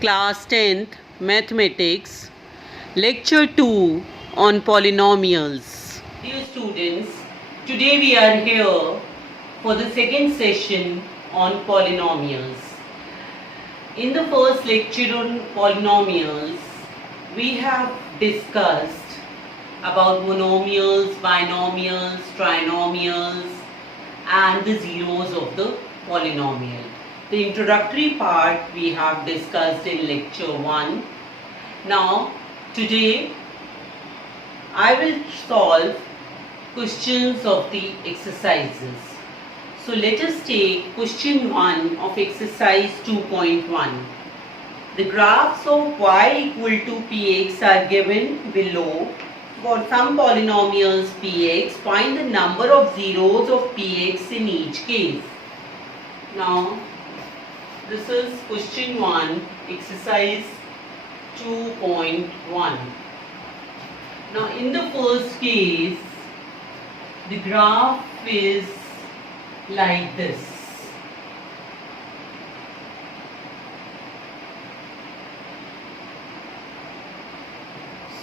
Class 10th Mathematics, Lecture 2 on Polynomials. Dear students, today we are here for the second session on polynomials. In the first lecture on polynomials, we have discussed about monomials, binomials, trinomials and the zeros of the polynomial. The introductory part we have discussed in lecture 1. Now, today I will solve questions of the exercises. So, let us take question 1 of exercise 2.1. The graphs of y equal to px are given below. For some polynomials px, find the number of zeros of px in each case. Now, this is question 1, exercise 2.1. Now, in the first case, the graph is like this.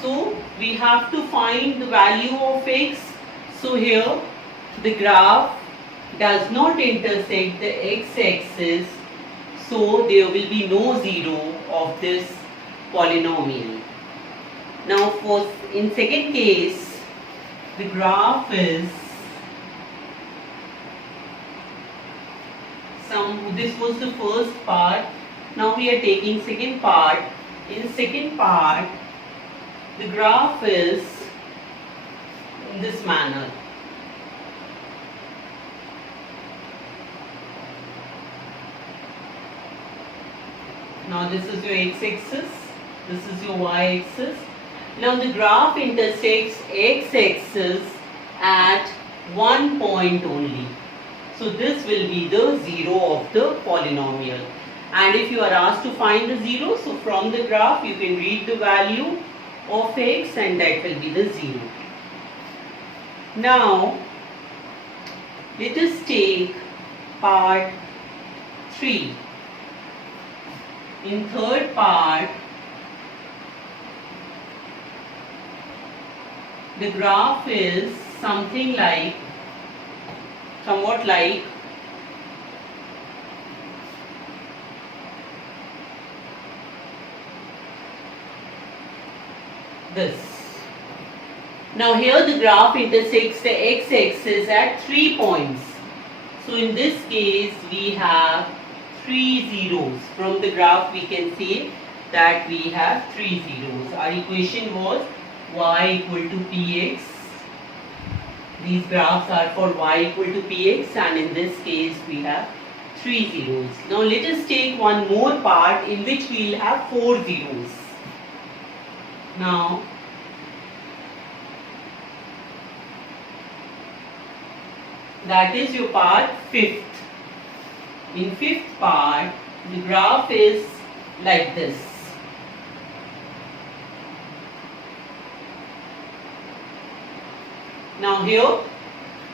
So, we have to find the value of x. So, here the graph does not intersect the x-axis. So, there will be no zero of this polynomial. Now, in second case, the graph is this was the first part. Now, we are taking second part. In second part, the graph is in this manner. Now this is your x-axis, this is your y-axis. Now the graph intersects x-axis at one point only. So this will be the zero of the polynomial. And if you are asked to find the zero, so from the graph you can read the value of x and that will be the zero. Now let us take part 3. In third part, the graph is somewhat like this. Now here the graph intersects the x-axis at 3 points. So in this case we have 3 zeros. From the graph we can see that we have 3 zeros. Our equation was y equal to px. These graphs are for y equal to px and in this case we have 3 zeros. Now let us take one more part in which we will have 4 zeros. Now that is your part 5th. In 5th part, the graph is like this. Now here,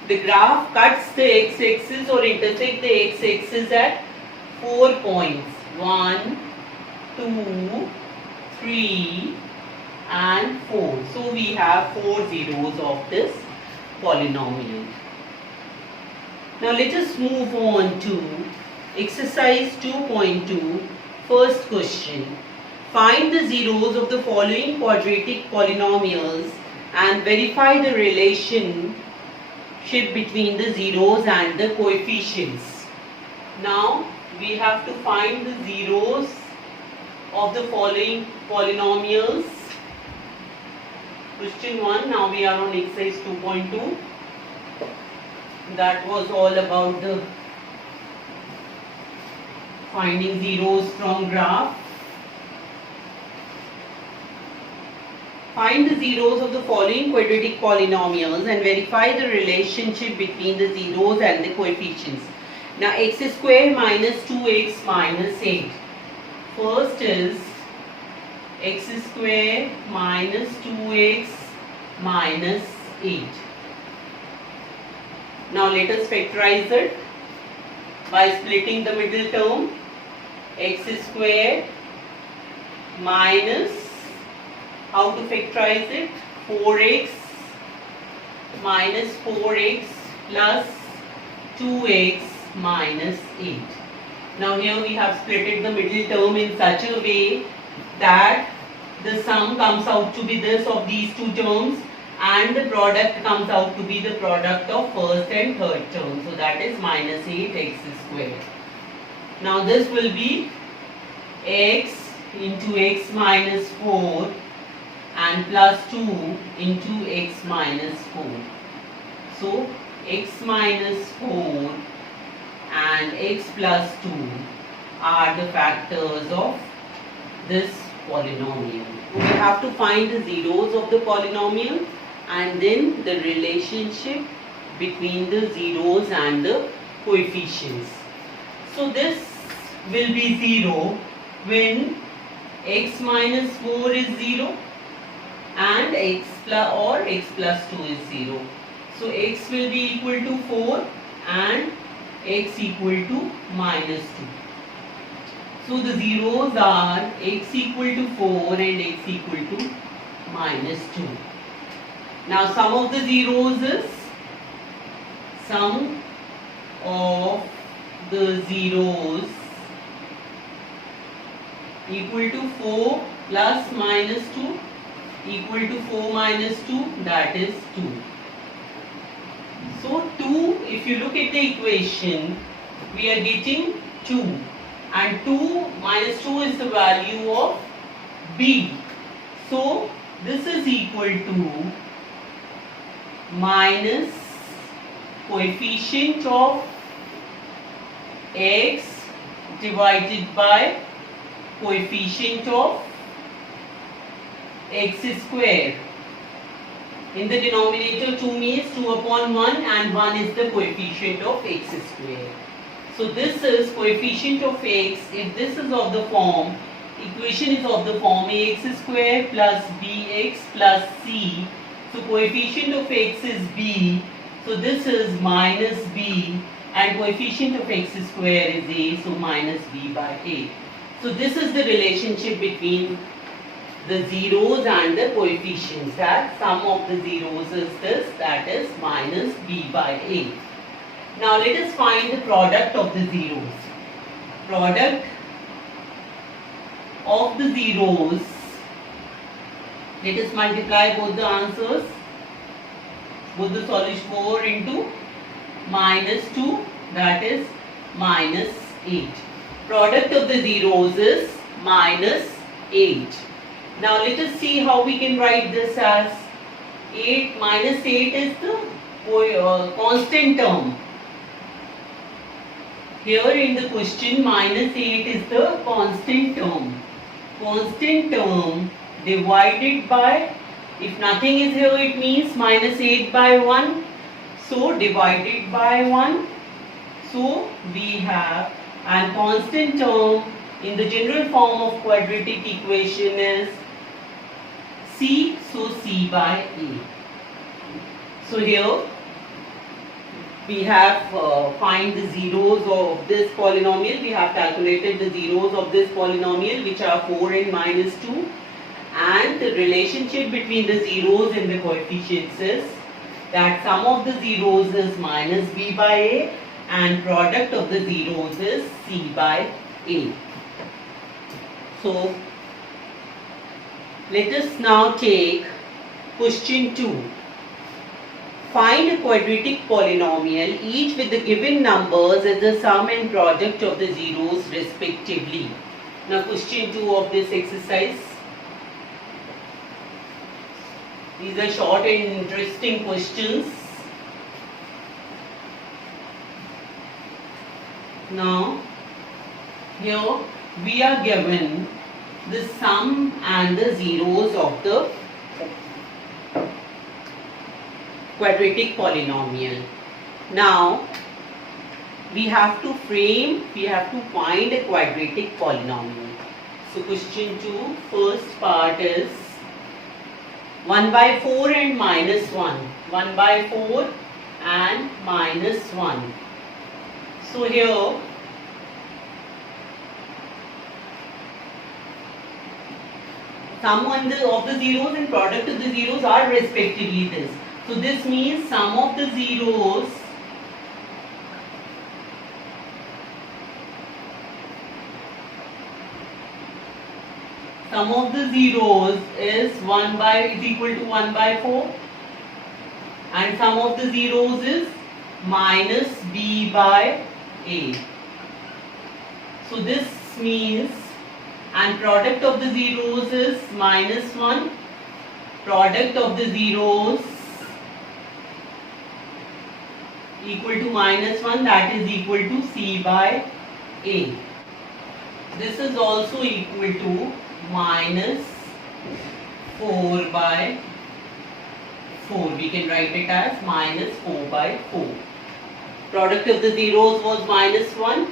the graph cuts the x-axis or intersects the x-axis at 4 points. 1, 2, 3 and 4. So we have 4 zeros of this polynomial. Now let us move on to exercise 2.2, first question. Find the zeros of the following quadratic polynomials and verify the relationship between the zeros and the coefficients. Now we have to find the zeros of the following polynomials. Question 1, now we are on exercise 2.2. That was all about the finding zeros from graph. Find the zeros of the following quadratic polynomials and verify the relationship between the zeros and the coefficients. Now x square minus 2x minus 8. First is x square minus 2x minus 8. Now let us factorize it by splitting the middle term. X square minus, how to factorize it, 4x minus 4x plus 2x minus 8. Now here we have splitted the middle term in such a way that the sum comes out to be this of these two terms, and the product comes out to be the product of first and third term. So that is minus 8x squared. Now this will be x into x minus 4 and plus 2 into x minus 4. So x minus 4 and x plus 2 are the factors of this polynomial. We have to find the zeros of the polynomial and then the relationship between the zeros and the coefficients. So this will be 0 when x minus 4 is 0 and x plus 2 is 0. So x will be equal to 4 and x equal to minus 2. So the zeros are x equal to 4 and x equal to minus 2. Now sum of the zeros is sum of the zeros equal to 4 plus minus 2 equal to 4 minus 2, that is 2. So 2, if you look at the equation, we are getting 2, and 2 minus 2 is the value of b. So this is equal to minus coefficient of x divided by coefficient of x square. In the denominator 2 means 2 upon 1 and 1 is the coefficient of x square. So this is coefficient of x. If this is of the form, equation is of the form ax square plus bx plus c. So coefficient of x is b. So this is minus b, and coefficient of x square is a. So minus b by a. So this is the relationship between the zeros and the coefficients, that sum of the zeros is this, that is minus b by a. Now let us find the product of the zeros. Product of the zeros, let us multiply both the answers, both the solution, 4 into minus 2, that is minus 8. Product of the zeros is minus 8. Now let us see how we can write this as 8 minus 8 is the constant term. Here in the question, minus 8 is the constant term. Constant term divided by, if nothing is here, it means minus 8 by 1. So divided by 1. So we have, and constant term in the general form of quadratic equation is c, so c by a. So here we have find the zeros of this polynomial. We have calculated the zeros of this polynomial, which are 4 and minus 2, and the relationship between the zeros and the coefficients is that sum of the zeros is minus b by a and product of the zeros is c by a. So let us now take question 2. Find a quadratic polynomial, each with the given numbers as the sum and product of the zeros respectively. Now question 2 of this exercise. These are short and interesting questions. Now here we are given the sum and the zeros of the quadratic polynomial. Now we have to find a quadratic polynomial. So question 2, first part is 1 by 4 and minus 1. 1 by 4 and minus 1. So here sum of the zeros and product of the zeros are respectively this. So this means sum of the zeros is equal to 1 by 4 and sum of the zeros is minus b by a. So this means, and product of the zeros is minus 1, product of the zeros equal to minus 1, that is equal to c by a. This is also equal to minus 4 by 4. We can write it as minus 4 by 4. Product of the zeros was minus 1,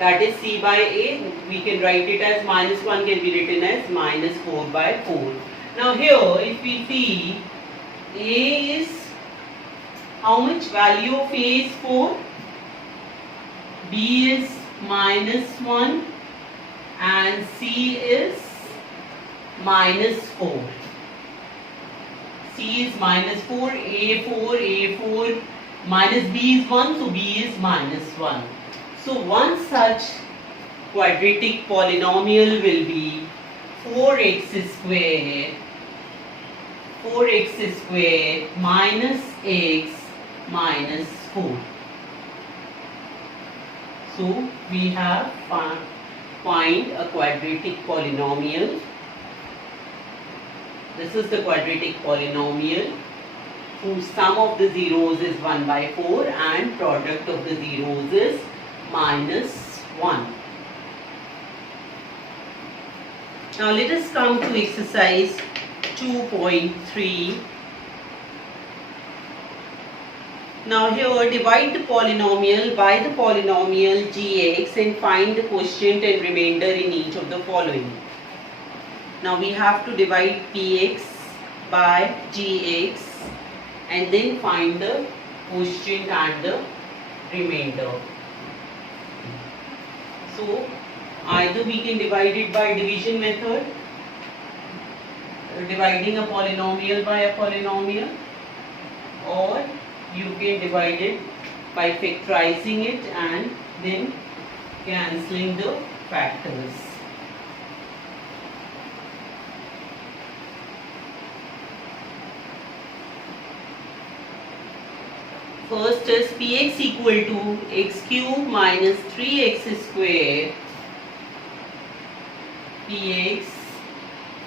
that is c by a. We can write it as minus 1 can be written as minus 4 by 4. Now here if we see, a is how much? Value of a is 4, b is minus 1 and c is minus 4. C is minus 4, A4, minus B is 1, so B is minus 1. So one such quadratic polynomial will be 4x square minus x minus 4. So we have find a quadratic polynomial. This is the quadratic polynomial whose sum of the zeros is 1 by 4 and product of the zeros is minus 1. Now let us come to exercise 2.3. Now here divide the polynomial by the polynomial gx and find the quotient and remainder in each of the following. Now we have to divide px by gx and then find the quotient and the remainder. So either we can divide it by division method, dividing a polynomial by a polynomial, or you can divide it by factorizing it and then cancelling the factors. First is px equal to x cube minus 3x square. Px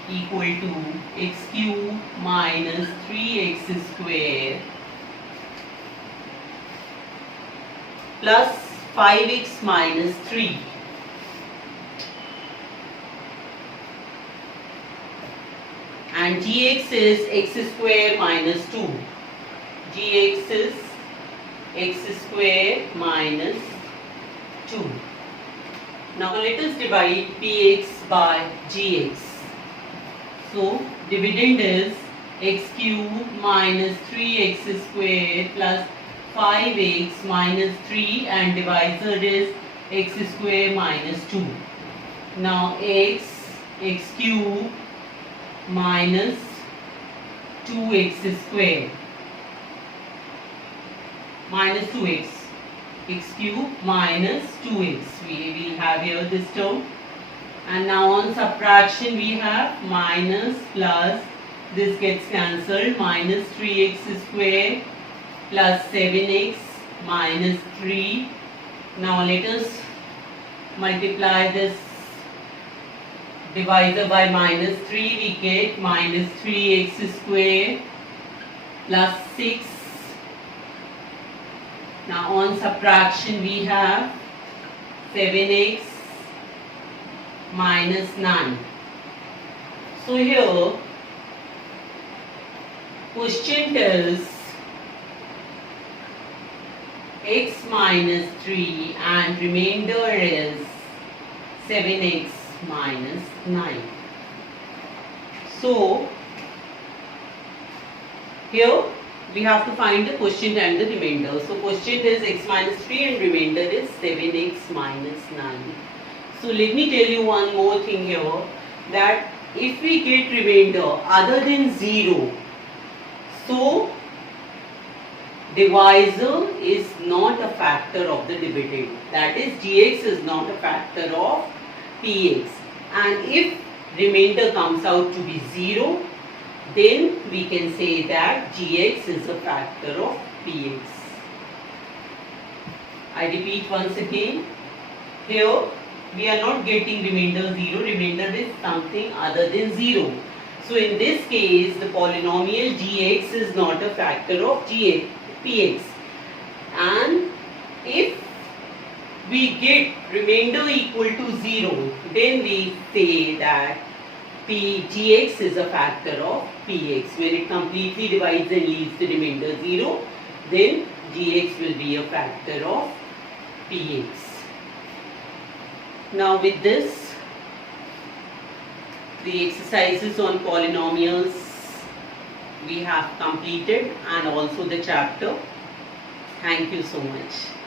equal to x cube minus 3x square plus 5x minus 3. And gx is x square minus 2. Gx is x square minus 2. Now let us divide px by gx. So dividend is x cube minus 3x square plus 5x minus 3 and divisor is x square minus 2. Now x cube minus 2x square minus 2x, x cube minus 2x. We will have here this term. And now on subtraction we have minus plus, this gets cancelled, minus 3x square plus 7x minus 3. Now let us multiply this divisor by minus 3. We get minus 3x square plus 6. Now on subtraction we have 7x minus 9. So here question is x minus 3 and remainder is 7x minus 9. So here we have to find the quotient and the remainder. So quotient is x minus 3 and remainder is 7x minus 9. So let me tell you one more thing here, that if we get remainder other than 0, so divisor is not a factor of the dividend. That is, gx is not a factor of px. And if remainder comes out to be 0, then we can say that gx is a factor of px. I repeat once again, here we are not getting remainder 0, remainder is something other than 0. So in this case, the polynomial gx is not a factor of px. And if we get remainder equal to 0, then we say that gx is a factor of px. When it completely divides and leaves the remainder 0, then gx will be a factor of px. Now with this, the exercises on polynomials we have completed, and also the chapter. Thank you so much.